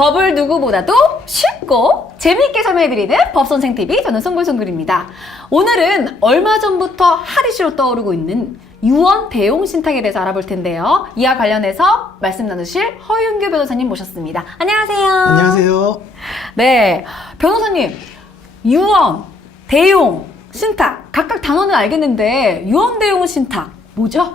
법을 누구보다도 쉽고 재미있게 설명해드리는 법선생TV, 저는 송글송글입니다. 오늘은 얼마 전부터 핫이슈로 떠오르고 있는 유언 대용 신탁에 대해서 알아볼 텐데요. 이와 관련해서 말씀 나누실 허윤규 변호사님 모셨습니다. 안녕하세요. 안녕하세요. 네, 변호사님, 유언, 대용, 신탁 각각 단어는 알겠는데 유언, 대용, 신탁 뭐죠?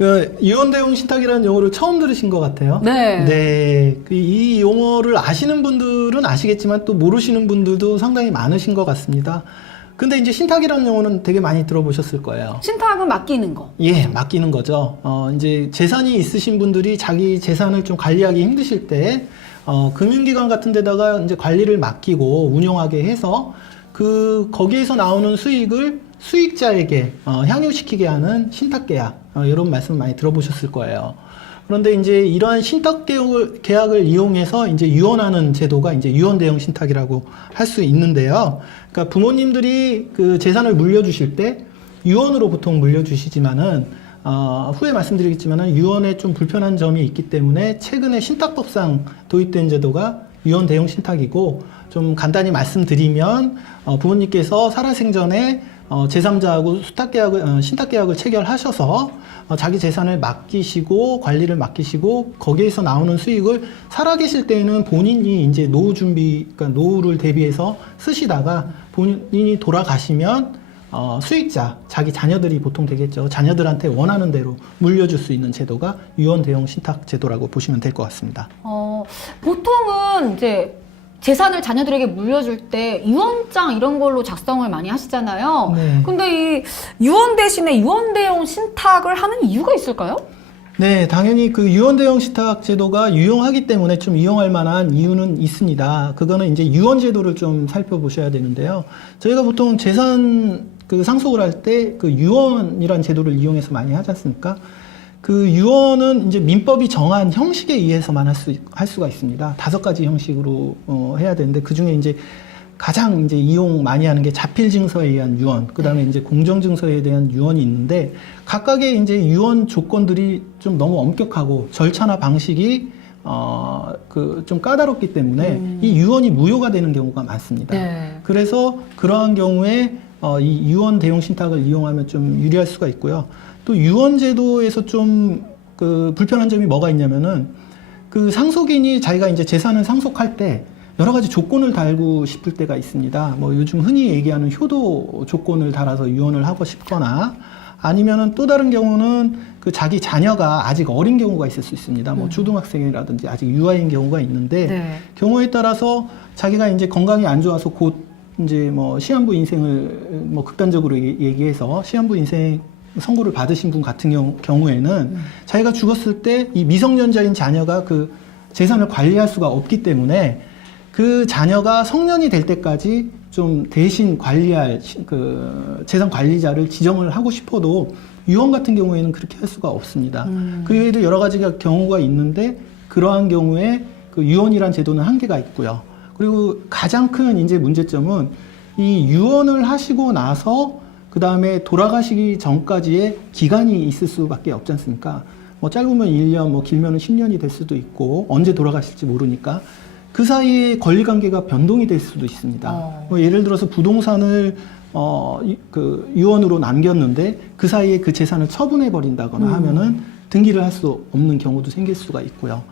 유언 대용 신탁이라는 용어를 처음 들으신 것 같아요. 네. 네. 이 용어를 아시는 분들은 아시겠지만 또 모르시는 분들도 상당히 많으신 것 같습니다. 근데 이제 신탁이라는 용어는 되게 많이 들어보셨을 거예요. 신탁은 맡기는 거. 예, 맡기는 거죠. 이제 재산이 있으신 분들이 자기 재산을 좀 관리하기 힘드실 때, 금융기관 같은 데다가 이제 관리를 맡기고 운영하게 해서 거기에서 나오는 수익을 수익자에게 향유시키게 하는 신탁계약, 이런 말씀 많이 들어보셨을 거예요. 그런데 이제 이러한 신탁계약을 이용해서 이제 유언하는 제도가 이제 유언 대용 신탁이라고 할 수 있는데요. 그러니까 부모님들이 그 재산을 물려주실 때 유언으로 보통 물려주시지만은 후에 말씀드리겠지만은 유언에 좀 불편한 점이 있기 때문에 최근에 신탁법상 도입된 제도가 유언 대용 신탁이고, 좀 간단히 말씀드리면 부모님께서 살아생전에 제3자하고 신탁계약을 체결하셔서 자기 재산을 맡기시고 관리를 맡기시고 거기에서 나오는 수익을 살아계실 때에는 본인이 이제 노후 준비, 그러니까 노후를 대비해서 쓰시다가 본인이 돌아가시면 수익자, 자기 자녀들이 보통 되겠죠. 자녀들한테 원하는 대로 물려줄 수 있는 제도가 유언 대용 신탁 제도라고 보시면 될 것 같습니다. 보통은 이제 재산을 자녀들에게 물려줄 때 유언장 이런 걸로 작성을 많이 하시잖아요. 네. 근데 이 유언 대신에 유언 대용 신탁을 하는 이유가 있을까요? 네, 당연히 그 유언 대용 신탁 제도가 유용하기 때문에 좀 이용할 만한 이유는 있습니다. 그거는 이제 유언 제도를 좀 살펴보셔야 되는데요. 저희가 보통 재산 상속을 할 때 그 유언이란 제도를 이용해서 많이 하지 않습니까? 그 유언은 이제 민법이 정한 형식에 의해서만 할 수가 있습니다. 5가지 형식으로 해야 되는데, 그 중에 이제 가장 이제 이용 많이 하는 게 자필 증서에 의한 유언, 그 다음에 이제 공정 증서에 대한 유언이 있는데, 각각의 이제 유언 조건들이 좀 너무 엄격하고 절차나 방식이 좀 까다롭기 때문에 이 유언이 무효가 되는 경우가 많습니다. 네. 그래서 그러한 경우에 이 유언 대용 신탁을 이용하면 좀 유리할 수가 있고요. 또 유언 제도에서 좀 불편한 점이 뭐가 있냐면은, 그 상속인이 자기가 이제 재산을 상속할 때 여러 가지 조건을 달고 싶을 때가 있습니다. 뭐 요즘 흔히 얘기하는 효도 조건을 달아서 유언을 하고 싶거나, 아니면은 또 다른 경우는 그 자기 자녀가 아직 어린 경우가 있을 수 있습니다. 뭐 초등학생이라든지 아직 유아인 경우가 있는데, 네. 경우에 따라서 자기가 이제 건강이 안 좋아서 곧 이제 뭐 시한부 인생을 뭐 극단적으로 얘기해서 시한부 인생 선고를 받으신 분 같은 경우에는 자기가 죽었을 때 이 미성년자인 자녀가 그 재산을 관리할 수가 없기 때문에 그 자녀가 성년이 될 때까지 좀 대신 관리할 그 재산 관리자를 지정을 하고 싶어도 유언 같은 경우에는 그렇게 할 수가 없습니다. 그 외에도 여러 가지 경우가 있는데, 그러한 경우에 그 유언이란 제도는 한계가 있고요. 그리고 가장 큰 이제 문제점은 이 유언을 하시고 나서 그 다음에 돌아가시기 전까지의 기간이 있을 수밖에 없지 않습니까? 뭐 짧으면 1년, 뭐 길면은 10년이 될 수도 있고, 언제 돌아가실지 모르니까 그 사이에 권리관계가 변동이 될 수도 있습니다. 뭐 예를 들어서 부동산을 유언으로 남겼는데 그 사이에 그 재산을 처분해 버린다거나 하면은 등기를 할 수 없는 경우도 생길 수가 있고요.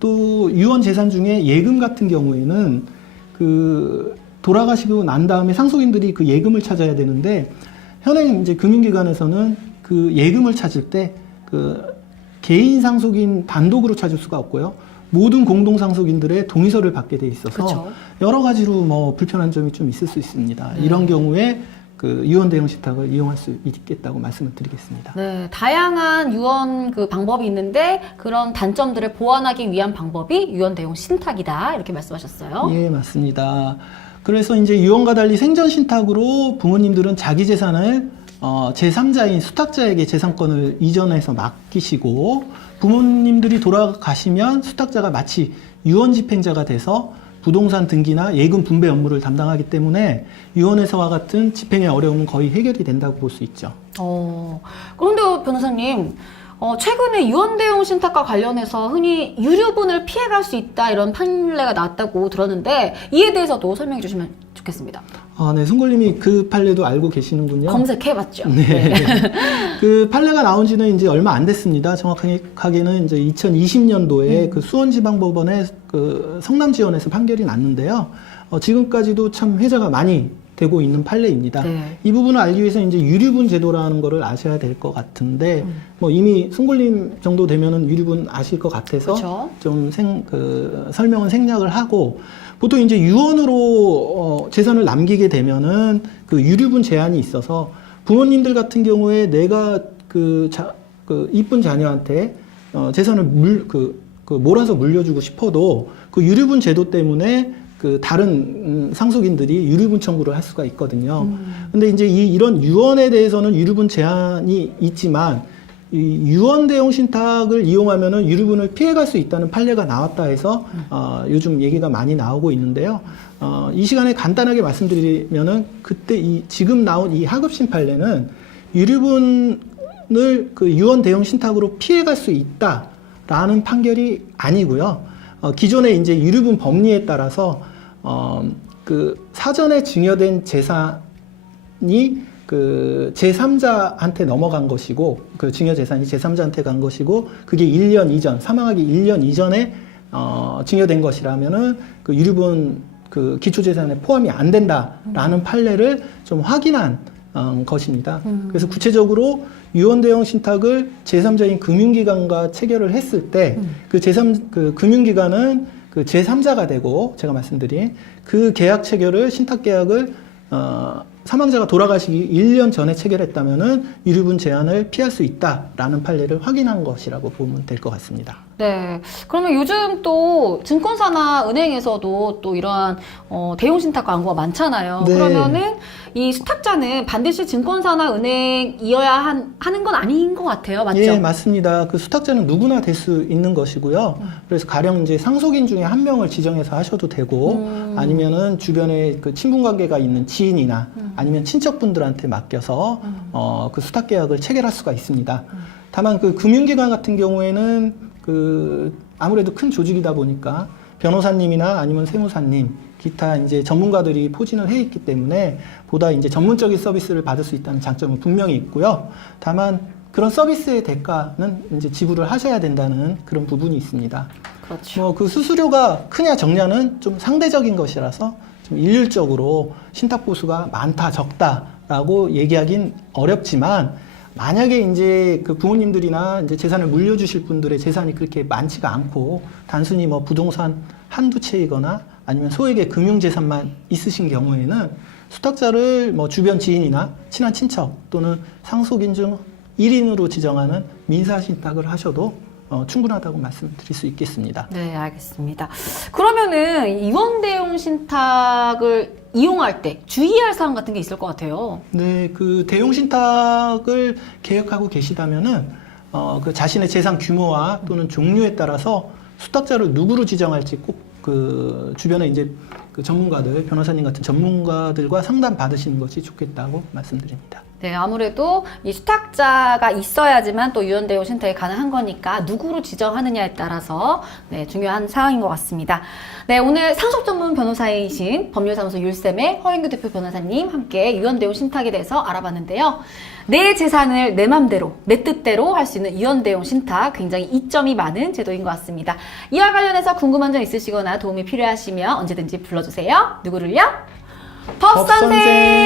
또 유언 재산 중에 예금 같은 경우에는 돌아가시고 난 다음에 상속인들이 그 예금을 찾아야 되는데, 현행 이제 금융기관에서는 그 예금을 찾을 때 개인 상속인 단독으로 찾을 수가 없고요. 모든 공동 상속인들의 동의서를 받게 돼 있어서 그쵸. 여러 가지로 뭐 불편한 점이 좀 있을 수 있습니다. 이런 경우에 유언 대용 신탁을 이용할 수 있겠다고 말씀을 드리겠습니다. 네, 다양한 유언 방법이 있는데 그런 단점들을 보완하기 위한 방법이 유언 대용 신탁이다, 이렇게 말씀하셨어요. 예, 맞습니다. 그래서 이제 유언과 달리 생전 신탁으로 부모님들은 자기 재산을 제3자인 수탁자에게 재산권을 이전해서 맡기시고, 부모님들이 돌아가시면 수탁자가 마치 유언 집행자가 돼서 부동산 등기나 예금 분배 업무를 담당하기 때문에 유언에서와 같은 집행의 어려움은 거의 해결이 된다고 볼 수 있죠. 그런데 변호사님, 최근에 유언대용 신탁과 관련해서 흔히 유류분을 피해갈 수 있다 이런 판례가 나왔다고 들었는데 이에 대해서도 설명해 주시면 좋겠습니다. 네, 송골님이 그 판례도 알고 계시는군요. 검색해봤죠. 네. 그 판례가 나온 지는 이제 얼마 안 됐습니다. 정확하게는 이제 2020년도에 그 수원지방법원의 그 성남지원에서 판결이 났는데요. 지금까지도 참 회자가 많이 되고 있는 판례입니다. 네. 이 부분을 알기 위해서 이제 유류분 제도라는 거를 아셔야 될 것 같은데, 뭐 이미 송골님 정도 되면은 유류분 아실 것 같아서 그쵸? 좀 설명은 생략을 하고, 보통 이제 유언으로 재산을 남기게 되면은 그 유류분 제한이 있어서 부모님들 같은 경우에 내가 그 이쁜 자녀한테 재산을 몰아서 물려주고 싶어도 그 유류분 제도 때문에 그 다른 상속인들이 유류분 청구를 할 수가 있거든요. 근데 이제 이런 유언에 대해서는 유류분 제한이 있지만 이 유언 대용 신탁을 이용하면은 유류분을 피해갈 수 있다는 판례가 나왔다 해서 요즘 얘기가 많이 나오고 있는데요. 이 시간에 간단하게 말씀드리면은 그때 지금 나온 이 하급심 판례는 유류분을 그 유언 대용 신탁으로 피해갈 수 있다라는 판결이 아니고요. 기존의 이제 유류분 법리에 따라서 그 사전에 증여된 재산이 그 제3자한테 넘어간 것이고 그 증여 재산이 제3자한테 간 것이고 그게 1년 이전 사망하기 1년 이전에 증여된 것이라면은 그 유류분 그 기초재산에 포함이 안 된다라는 판례를 좀 확인한 것입니다. 그래서 구체적으로 유언대용 신탁을 제3자인 금융기관과 체결을 했을 때 그 금융기관은 그 제3자가 되고 제가 말씀드린 그 계약 체결을 신탁 계약을 사망자가 돌아가시기 1년 전에 체결했다면은 유류분 제한을 피할 수 있다라는 판례를 확인한 것이라고 보면 될 것 같습니다. 네. 그러면 요즘 또 증권사나 은행에서도 또 이러한 대용 신탁 광고가 많잖아요. 네. 그러면은 이 수탁자는 반드시 증권사나 은행이어야 하는 건 아닌 것 같아요. 맞죠? 예, 맞습니다. 그 수탁자는 누구나 될 수 있는 것이고요. 그래서 가령 이제 상속인 중에 한 명을 지정해서 하셔도 되고 아니면은 주변에 그 친분 관계가 있는 지인이나 아니면 친척분들한테 맡겨서 그 수탁 계약을 체결할 수가 있습니다. 다만 그 금융기관 같은 경우에는 그 아무래도 큰 조직이다 보니까 변호사님이나 아니면 세무사님 기타 이제 전문가들이 포진을 해 있기 때문에 보다 이제 전문적인 서비스를 받을 수 있다는 장점은 분명히 있고요. 다만 그런 서비스의 대가는 이제 지불을 하셔야 된다는 그런 부분이 있습니다. 그렇죠. 뭐 그 수수료가 크냐 적냐는 좀 상대적인 것이라서 좀 일률적으로 신탁 보수가 많다 적다라고 얘기하긴 어렵지만 만약에 이제 그 부모님들이나 이제 재산을 물려주실 분들의 재산이 그렇게 많지가 않고 단순히 뭐 부동산 한두 채이거나 아니면 소액의 금융재산만 있으신 경우에는 수탁자를 뭐 주변 지인이나 친한 친척 또는 상속인 중 1인으로 지정하는 민사신탁을 하셔도 충분하다고 말씀드릴 수 있겠습니다. 네, 알겠습니다. 그러면은 유언대용 신탁을 이용할 때 주의할 사항 같은 게 있을 것 같아요. 네, 그 대용 신탁을 계획하고 계시다면은 그 자신의 재산 규모와 또는 종류에 따라서 수탁자를 누구로 지정할지 꼭 그 주변에 이제 그 전문가들, 변호사님 같은 전문가들과 상담 받으시는 것이 좋겠다고 말씀드립니다. 네, 아무래도 이 수탁자가 있어야지만 또 유언대용 신탁이 가능한 거니까 누구로 지정하느냐에 따라서 네, 중요한 사항인 것 같습니다. 네, 오늘 상속 전문 변호사이신 법률사무소 율쌤의 허인규 대표 변호사님 함께 유언대용 신탁에 대해서 알아봤는데요. 내 재산을 내 맘대로, 내 뜻대로 할 수 있는 유언대용 신탁 굉장히 이점이 많은 제도인 것 같습니다. 이와 관련해서 궁금한 점 있으시거나 도움이 필요하시면 언제든지 불러주세요. 누구를요? 법선생!